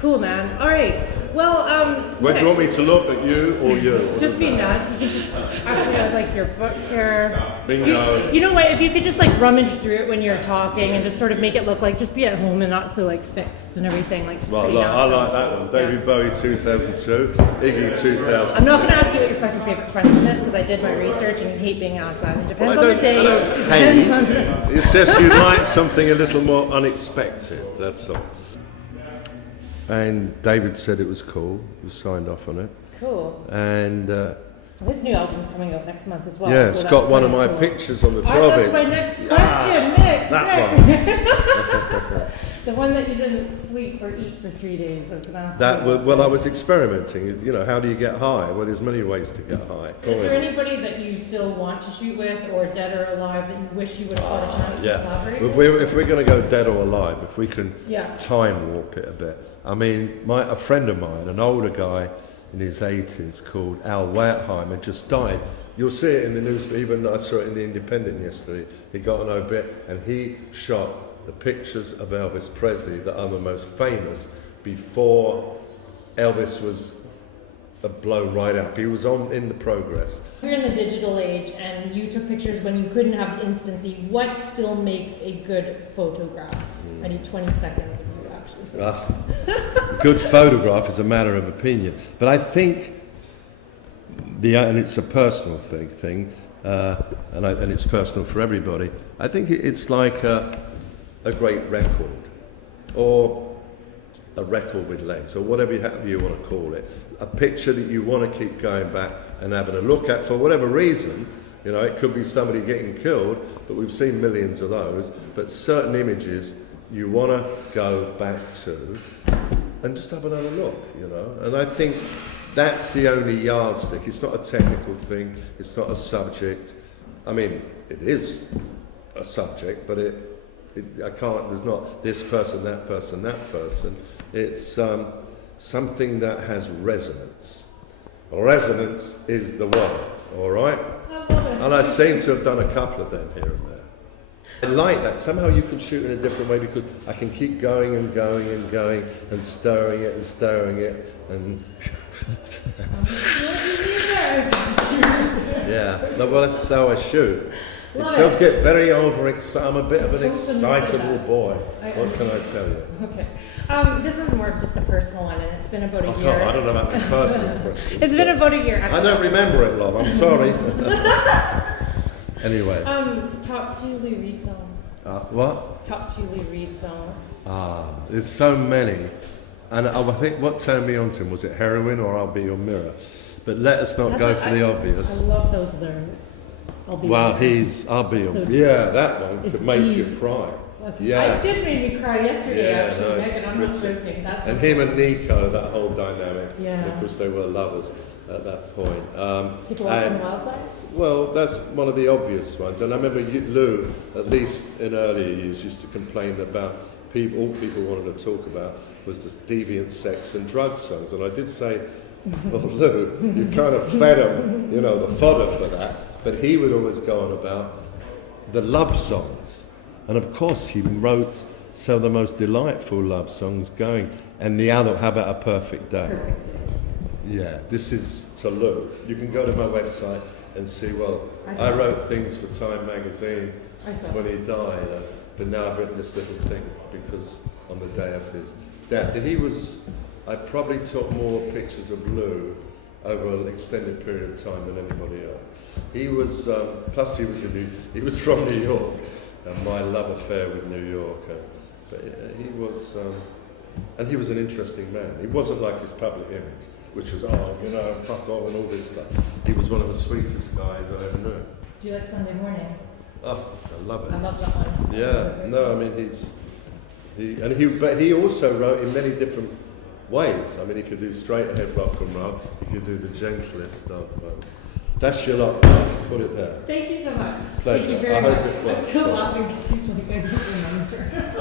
Cool, man. All right. Well, Where do you want me to look, at you or you? just be Nat. You can just actually add like your book here. Bingo. You know what? If you could just like rummage through it when you're talking and just sort of make it look like just be at home and not so like fixed and everything. Like just Right, pretty look, I natural. like that one. David Bowie 2002, Iggy 2000. I'm not going to ask you what your fucking favorite question is because I did my research and you hate being asked that. It depends on the day. I don't hate. It's just you like something a little more unexpected, that's all. And David said it was cool. He signed off on it. Cool. And His new album's coming out next month as well. yeah, so it's got one of kinda my cool. pictures on the All 12 right, inch. that's my next question, Mick. That one. The one that you didn't sleep or eat for 3 days. I was going to ask That you. well, I was experimenting. You know, how do you get high? Well, there's many ways to get high. Is there anybody that you still want to shoot with, or dead or alive, that you wish you would have had a chance to Yeah, collaborate if with? we're going to go dead or alive, if we can Yeah. time warp it a bit. I mean, a friend of mine, an older guy in his 80s called Al Wertheimer, just died. You'll see it in the news. Even I saw it in the Independent yesterday. He got an obit, and he shot the pictures of Elvis Presley that are the most famous before Elvis was blown right up. He was in the progress. We're in the digital age, and you took pictures when you couldn't have instancy. What still makes a good photograph? I need 20 seconds of you actually. A good photograph is a matter of opinion, but I think and it's a personal thing, and it's personal for everybody. I think it's like a great record, or a record with legs, or whatever you want to call it. A picture that you want to keep going back and having a look at for whatever reason. You know, it could be somebody getting killed, but we've seen millions of those. But certain images you want to go back to and just have another look, you know. And I think that's the only yardstick. It's not a technical thing. It's not a subject. I mean, it is a subject, but there's not this person, that person, that person. It's something that has resonance. Resonance is the one, all right? And I seem to have done a couple of them here and there. I like that. Somehow you can shoot in a different way because I can keep going and going and going and stirring it and stirring it and yeah, no, well that's how I shoot. It does get very overexcited. I'm a bit of an excitable boy. What can I tell you? Okay. This is more of just a personal one, and it's been about a year. I don't know about the personal question. It's been about a year. I don't remember it, love. I'm sorry. Anyway. Top 2 Lou Reed songs. What? Top 2 Lou Reed songs. There's so many. And I think what turned me on to him, was it Heroin or I'll Be Your Mirror? But let us not go for the obvious. I love those lyrics. I'll be Well, your mirror. I'll Be Your So Mirror. Yeah, that one it's could make deep. you cry. Okay. Yeah. I did make me cry yesterday, Yeah, actually. no, it's Megan, I'm not pretty. joking. That's And him and Nico, that whole dynamic. Yeah. Because they were lovers at that point. People Walk on the Wild Side? Well, that's one of the obvious ones. And I remember Lou, at least in earlier years, used to complain about all people wanted to talk about was this deviant sex and drug songs. And I did say, well, Lou, you kind of fed him, you know, the fodder for that. But he would always go on about the love songs. And of course, he wrote some of the most delightful love songs going. And the other, how about A Perfect Day? Yeah, this is to Lou. You can go to my website and see, well, I wrote things for Time magazine when he died, but now I've written this little thing because on the day of his death. I probably took more pictures of Lou over an extended period of time than anybody else. He was, plus he was from New York, and my love affair with New York. But he was, and he was an interesting man. He wasn't like his public image, which was, fuck off and all this stuff. He was one of the sweetest guys I ever knew. Do you like Sunday Morning? Oh, I love it. I love that one. Yeah, no, I mean but he also wrote in many different ways. I mean, he could do straight ahead rock and roll. He could do the gentlest of. That's your lot. Put it there. Thank you so much. Pleasure. Thank you very I hope much. it was. I'm still laughing because he's like, I don't remember.